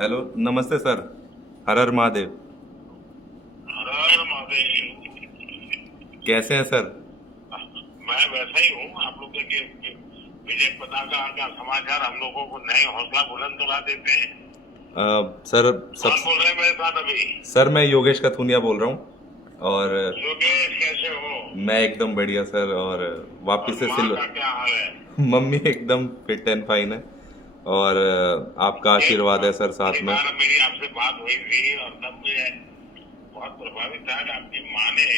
Hello, नमस्ते sir. हर हर महादेव। हर हर महादेव। कैसे हैं सर? मैं वैसा ही हूँ। आप लोग के विजय पताका का समाचार हम लोगों को नए हौसला बुलंद करा देते हैं। सर सब कौन बोल रहे हैं मेरे साथ अभी? सर मैं योगेश कथुनिया बोल रहा हूँ। और योगेश, कैसे हो? मैं एकदम बढ़िया सर। और और वापिस से माँ का क्या हाल है? मम्मी एकदम फिट एंड फाइन है। और आपका एक आशीर्वाद है सर साथ एक में। बार मेरी आपसे बात हुई थी और तब मुझे बहुत प्रभावित था कि आपकी माँ ने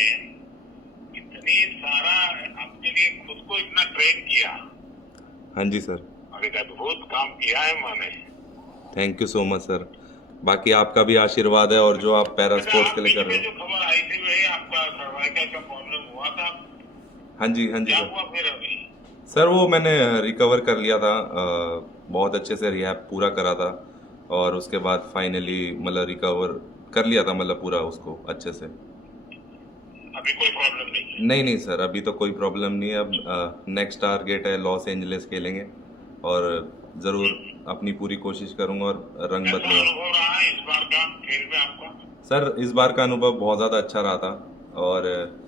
इतनी सारा आपके लिए खुद को इतना ट्रेन किया हाँ जी सर। और एक अद्भुत काम किया है माँ ने। Thank you so much sir. बाकी आपका भी आशीर्वाद है और जो आप पैरा अच्छा, स्पोर्ट्स आप के लिए बीच कर में रहे जो हो। खबर आई थी वही आपका सर्वाइकल का प्रॉब्लम हुआ था। हाँ जी, हाँ जी क्या सर। हुआ फिर अभी? सर वो मैंने रिकवर कर लिया था। बहुत अच्छे से रिहैब पूरा करा था। और उसके बाद फाइनली मतलब रिकवर कर लिया था, मतलब पूरा उसको अच्छे से। अभी कोई प्रॉब्लम नहीं है? नहीं नहीं सर, अभी तो कोई प्रॉब्लम नहीं है। अब नेक्स्ट टारगेट है लॉस एंजलिस खेलेंगे। और ज़रूर अपनी पूरी कोशिश करूंगा और रंग कैसा बदलूंगा। अनुभव रहा है इस बार का खेल में आपका? सर इस बार का अनुभव बहुत ज़्यादा अच्छा रहा था। और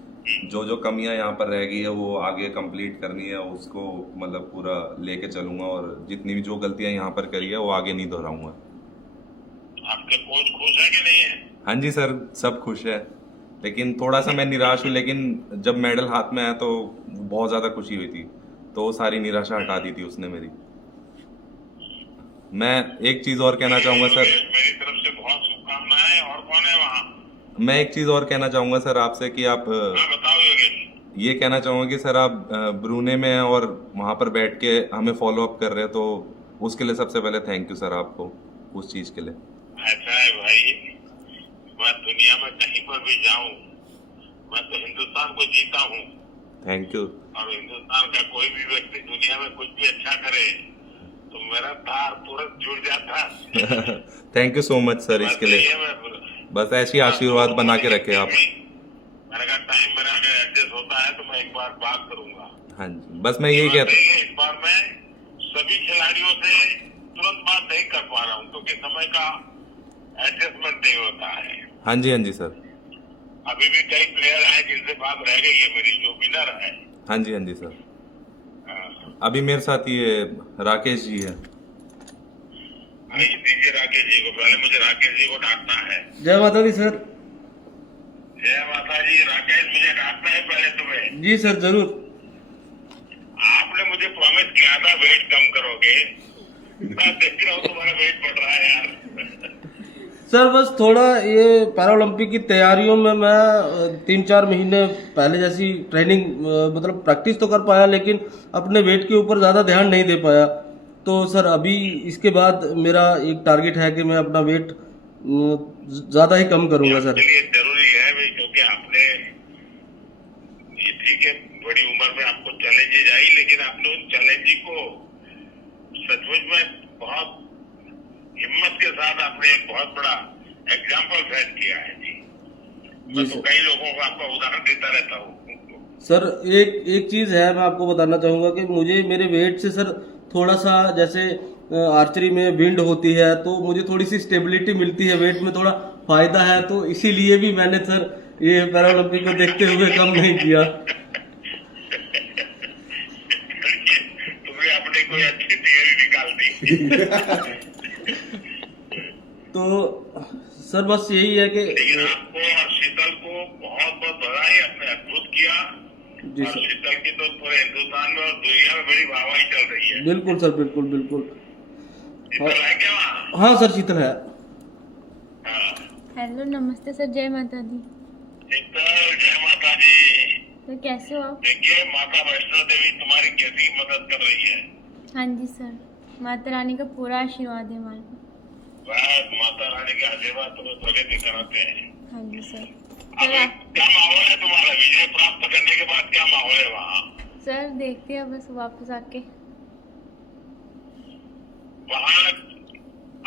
जो जो कमियां यहाँ पर रह गई है वो आगे कंप्लीट करनी है, उसको मतलब पूरा लेके चलूंगा। और जितनी भी जो गलतियां यहाँ पर करी है वो आगे नहीं दोहराऊंगा। आपके कोच खुश है कि नहीं है? हाँ जी सर, सब खुश है। लेकिन थोड़ा सा मैं निराश हूँ, लेकिन जब मेडल हाथ में आया तो बहुत ज़्यादा खुशी हुई थी। तो वो सारी निराशा हटा दी थी उसने मेरी। मैं एक चीज़ और कहना चाहूँगा सर। मेरी तरफ से बहुत शुभकामनाएं। और कौन है वहाँ? मैं एक चीज़ और कहना चाहूँगा सर आपसे कि आप हाँ, बताओ योगेश। ये कहना चाहूँगा कि सर आप ब्रूने में हैं और वहाँ पर बैठ के हमें फॉलो अप कर रहे हैं, तो उसके लिए सबसे पहले थैंक यू सर आपको, उस चीज़ के लिए। ऐसा है भाई, मैं दुनिया में कहीं पर भी जाऊं, मैं तो हिंदुस्तान को जीता हूँ। Thank you. और हिंदुस्तान का कोई भी व्यक्ति दुनिया में कुछ भी अच्छा करे तो मेरा तार तुरंत जुड़ जाता है। Thank you so much sir बात इसके सही लिए। है। मैं बस ऐसी आशीर्वाद बना के रखे आप। मैंने कहा टाइम मेरा अगर एडजस्ट होता है तो मैं एक बार बात करूंगा। हाँ जी, बस मैं ये यही बात कहता। सही है। इस बार मैं सभी खिलाड़ियों से तुरंत बात नहीं कर पा रहा हूँ क्योंकि समय का एडजस्टमेंट नहीं होता है। हाँ जी, हाँ जी सर। अभी भी कई प्लेयर हैं जिनसे बात रह गई है मेरी, जो विनर है। हाँ जी, हाँ जी सर। हाँ। अभी मेरे साथ ये राकेश जी है। आइए दीजिए राकेश जी को। पहले मुझे राकेश जी को डांटना है। जय माता दी सर। जय माता जी। राकेश, मुझे डांटना है पहले तुम्हें। जी सर, जरूर। आपने मुझे प्रॉमिस किया था वेट कम करोगे। मैं देख रहा हूँ तुम्हारा वेट बढ़ रहा है यार। सर बस थोड़ा ये पैरालंपिक की तैयारियों में मैं 3-4 महीने पहले जैसी ट्रेनिंग मतलब प्रैक्टिस तो कर पाया, लेकिन अपने वेट के ऊपर ज़्यादा ध्यान नहीं दे पाया। तो सर अभी इसके बाद मेरा एक टारगेट है कि मैं अपना वेट ज़्यादा ही कम करूंगा सर। आपके लिए जरूरी है भाई, क्योंकि आपने ये ठीक है, बड़ी उम्र में आपको चैलेंजेज आई, लेकिन आपने उन चैलेंज को सचमुच में बहुत हिम्मत के साथ आपने एक बहुत बड़ा एग्जाम्पल सेट किया है जी। मैं तो सर। कई लोगों को आपका उदाहरण देता रहता हूँ। सर एक एक चीज़ है, मैं आपको बताना चाहूँगा कि मुझे मेरे वेट से सर थोड़ा सा जैसे आर्चरी में विंड होती है तो मुझे थोड़ी सी स्टेबिलिटी मिलती है, वेट में थोड़ा फायदा है, तो इसीलिए भी मैंने सर ये पैरालंपिक को देखते हुए कम नहीं किया। तुम्हें अपने कोई अच्छी थियरी निकाल दी। तो सर बस यही है कि लेकिन आपको और शीतल को बहुत बहुत बधाई, आपने अद्भुत किया। जी और सर। शीतल की तो पूरे हिंदुस्तान में और दुनिया में बड़ी वाहवाही चल रही है। बिल्कुल सर, बिल्कुल बिल्कुल। शीतल है क्या वहाँ? हाँ सर, शीतल है। हाँ। हेलो, नमस्ते सर। जय माता दी। शीतल, जय माता दी। तो कैसे हो आप? देखिए, माता वैष्णो देवी तुम्हारी कैसी मदद कर रही है। हाँ जी सर, माता रानी का पूरा आशीर्वाद है हमारे पे। बस माता रानी के आशीर्वाद तुम्हें प्रगति कराते हैं। हाँ जी सर। अभी सर आप क्या माहौल है तुम्हारा? विजय प्राप्त करने के बाद क्या माहौल है वहाँ? सर देखते हैं बस वापस आके। वहाँ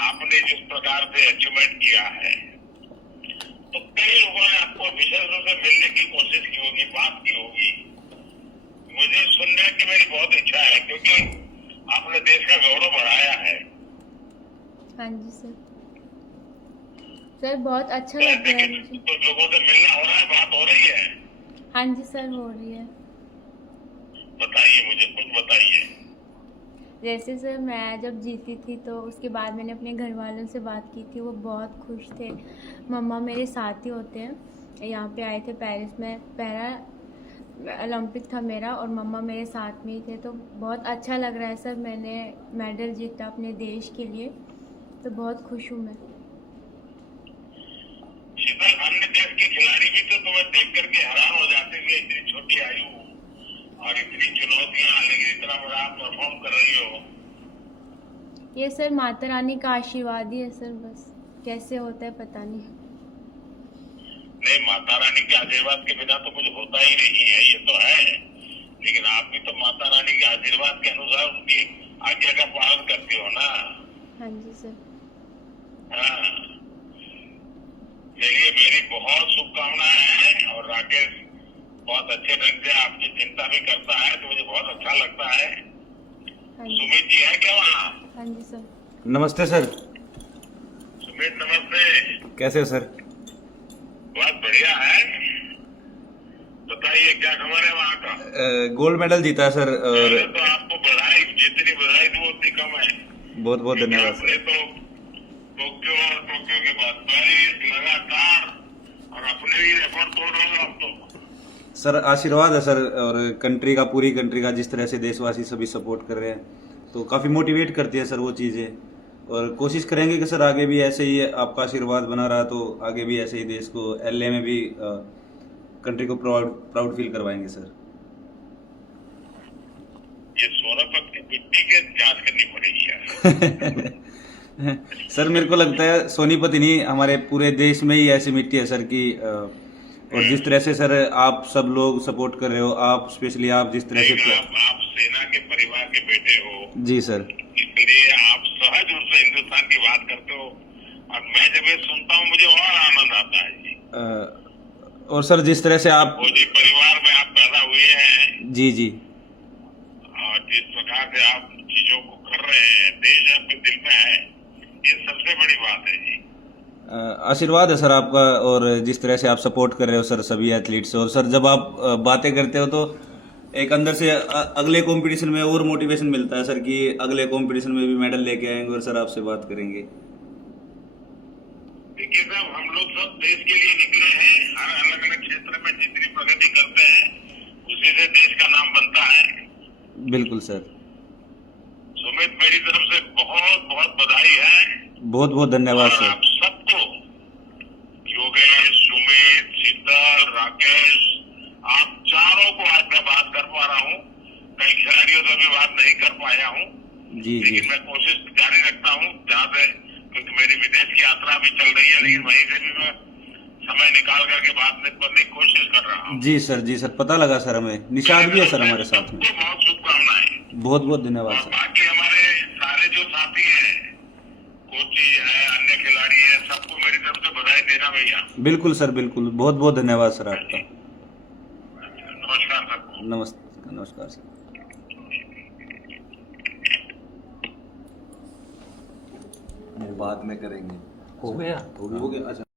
आपने जिस प्रकार से अचीवमेंट किया है तो कई लोगों ने आपको विशेष रूप से मिलने की कोशिश की होगी, बात की होगी। मुझे सुनने की मेरी बहुत इच्छा है क्योंकि आपने देश का गौरव बढ़ाया है। हाँ जी सर। सर बहुत अच्छा तो लग ऐसे रहा है कि मुझे। कुछ लोगों से मिलना हो रहा है, बात हो रही है? हाँ जी सर, हो रही है। बताइए, मुझे कुछ बताइए। जैसे सर मैं जब जीती थी तो उसके बाद मैंने अपने घर वालों से बात की थी, वो बहुत खुश थे। मम्मा मेरे साथ ही होते हैं, यहाँ पे आए थे पेरिस में, पैरा ओलंपिक था मेरा और मम्मा मेरे साथ में ही थे, तो बहुत अच्छा लग रहा है सर। मैंने मेडल जीता अपने देश के लिए, तो बहुत खुश हूँ मैं। शीतल, अन्य देश के खिलाड़ी भी तो तुम्हें देख करके हैरान हो जाते थे, इतनी छोटी आयु और इतनी चुनौतियां, लेकिन इतना बड़ा आप परफॉर्म कर रही हो। ये सर माता रानी का आशीर्वाद ही है सर, बस कैसे होता है पता नहीं। नहीं, माता रानी के आशीर्वाद के बिना तो कुछ होता ही नहीं है, ये तो है। लेकिन आप भी तो माता रानी के आशीर्वाद के अनुसार उनकी आज्ञा का पालन करते हो ना। हाँ जी सर। हाँ, चलिए, मेरी बहुत शुभकामनाएं हैं। और राकेश बहुत अच्छे ढंग से आपकी चिंता भी करता है, तो मुझे बहुत अच्छा लगता है। हाँ जी। सुमित जी है क्या वहाँ? हाँ जी सर। नमस्ते सर। सुमित नमस्ते। कैसे हो सर? बहुत बढ़िया है। बताइए क्या खबर है वहाँ का? गोल्ड मेडल जीता है सर। और पहले तो आपको बधाई, जितनी बधाई दूं उतनी कम है। बहुत बहुत धन्यवाद आपने सर। तो टोक्यो और टोक्यो के बाद पेरिस लगातार, और अपने भी रिकॉर्ड तोड़ रहे हो अब तो। सर आशीर्वाद है सर, और कंट्री का, पूरी कंट्री का, जिस तरह से देशवासी सभी सपोर्ट कर रहे हैं तो काफ़ी मोटिवेट करती है सर वो चीज़ें। और कोशिश करेंगे कि सर आगे भी ऐसे ही आपका आशीर्वाद बना रहा तो आगे भी ऐसे ही देश को एलए में भी कंट्री को प्राउड फील करवाएंगे सर। ये सोनापत की मिट्टी के जांच करनी पड़ेगी यार। सर मेरे को लगता है सोनीपत ही नहीं, हमारे पूरे देश में ही ऐसी मिट्टी है सर की। और जिस तरह से सर आप सब लोग सपोर्ट कर रहे हो, आप स्पेशली आप जिस तरह से आप सेना के परिवार के बेटे हो, जी सर। इसलिए आप सहज रूप से हिंदुस्तान की बात करते हो, और मैं जब ये सुनता हूँ मुझे और आनंद आता है जी। और सर जिस तरह से आप फौजी परिवार में आप पैदा हुए हैं, जी जी और जिस प्रकार से आप चीजों को कर रहे हैं, देश आपके दिल में है, ये सबसे बड़ी बात है जी। आशीर्वाद है सर आपका। और जिस तरह से आप सपोर्ट कर रहे हो सर सभी एथलीट्स, और सर जब आप बातें करते हो तो एक अंदर से अगले कंपटीशन में और मोटिवेशन मिलता है सर कि अगले कंपटीशन में भी मेडल लेके आएंगे और सर आपसे बात करेंगे। देखिए साहब, हम लोग सब देश के लिए निकले हैं। हर अलग अलग क्षेत्र में जितनी प्रगति करते हैं उसी से देश का नाम बनता है। बिल्कुल सर। सुमित, मेरी तरफ से बहुत बहुत बधाई है। बहुत बहुत धन्यवाद और सर। आप सबको, योगेश, सुमित, शीतल, राकेश, आप चारों को आज मैं बात कर पा रहा हूँ। कई खिलाड़ियों से भी बात नहीं कर पाया हूँ, जी जी लेकिन मैं कोशिश जारी रखता हूँ जहाँ से, क्योंकि मेरी विदेश की यात्रा भी चल रही है, लेकिन वहीं से भी मैं समय निकाल करके बात करने की कोशिश कर रहा हूँ। जी सर। जी सर, पता लगा सर, हमें निशाद भी है सर हमारे साथ में। सबको बहुत शुभकामनाएं। बहुत बहुत धन्यवाद और सर। बाकी हमारे सारे जो साथी हैं, कोची है, अन्य खिलाड़ी है, सबको मेरी तरफ से बधाई देना भैया। बिल्कुल सर, बिल्कुल। बहुत बहुत धन्यवाद सर आपका। नमस्कार सबको। नमस्कार, नमस्कार सर। बाद में करेंगे। हो गया अच्छा।